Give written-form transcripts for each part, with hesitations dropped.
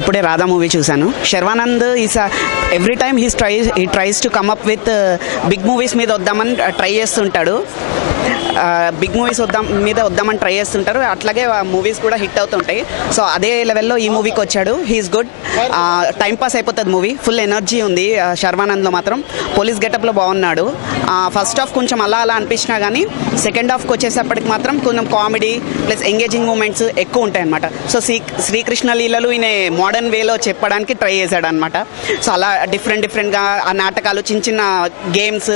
ఇప్పుడే రాధా మూవీ చూశాను. Sharwanand is every time he tries to come up with big movies మీద వద్దామని ట్రై చేస్తుంటాడు. బిగ్ మూవీస్ వద్దామని ట్రై చేస్తుంటారు. అట్లాగే మూవీస్ కూడా హిట్ అవుతుంటాయి. సో అదే లెవెల్లో ఈ మూవీకి వచ్చాడు. He is good. టైం పాస్ అయిపోతుంది మూవీ. ఫుల్ ఎనర్జీ ఉంది శర్వానంద్లో మాత్రం. పోలీస్ గెటప్లో బాగున్నాడు. ఫస్ట్ హాఫ్ కొంచెం అలా అనిపించినా కానీ సెకండ్ హాఫ్కి వచ్చేసప్పటికి మాత్రం కొంచెం కామెడీ ప్లస్ ఎంగేజింగ్ మూమెంట్స్ ఎక్కువ ఉంటాయి అనమాట. సో శ్రీకృష్ణ లీలలు ఈయన మోడర్న్ వేలో చెప్పడానికి ట్రై చేశాడు అనమాట. సో అలా డిఫరెంట్గా ఆ నాటకాలు, చిన్న గేమ్స్,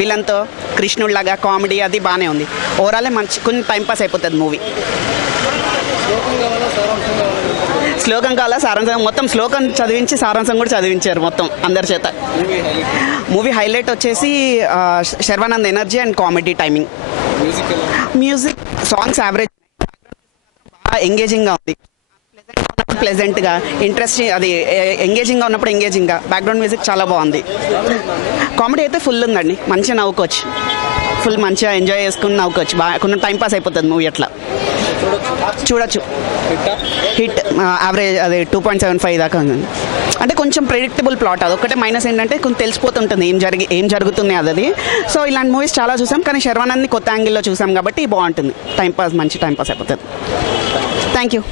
విలన్తో కృష్ణుడిలాగా కామెడీ అది బాగానే ఉంది. ఓవరాల్ మంచి కొంచెం టైంపాస్ అయిపోతుంది మూవీ. శ్లోకం కావాలా సారాంశం? మొత్తం శ్లోకం చదివించి సారాంశం కూడా చదివించారు మొత్తం అందరి చేత. మూవీ హైలైట్ వచ్చేసి Sharwanand energy and comedy timing. Music songs average, బాగా ఎంగేజింగ్గా ఉంది. ప్లెజెంట్గా ఇంట్రెస్టింగ్, అది ఎంగేజింగ్గా ఉన్నప్పుడు ఎంగేజింగ్గా. బ్యాక్గ్రౌండ్ మ్యూజిక్ చాలా బాగుంది. కామెడీ అయితే ఫుల్ ఉందండి. మంచిగా నవ్వుకోవచ్చు. ఫుల్ మంచిగా ఎంజాయ్ చేసుకుని నవ్వుకోవచ్చు. బాగా కొంచెం టైంపాస్ అయిపోతుంది మూవీ. అట్లా చూడొచ్చు. హిట్ యావరేజ్, అది 2.75 దాకా ఉంది. అంటే కొంచెం ప్రెడిక్టబుల్ ప్లాట్. అది ఒకటే మైనస్ ఏంటంటే కొంచెం తెలిసిపోతుంటుంది ఏం జరుగుతుంది అది. సో ఇలాంటి మూవీస్ చాలా చూసాం, కానీ శర్వానంద్ని కొత్త యాంగిల్లో చూసాం కాబట్టి బాగుంటుంది. టైంపాస్, మంచి టైంపాస్ అయిపోతుంది. Thank you.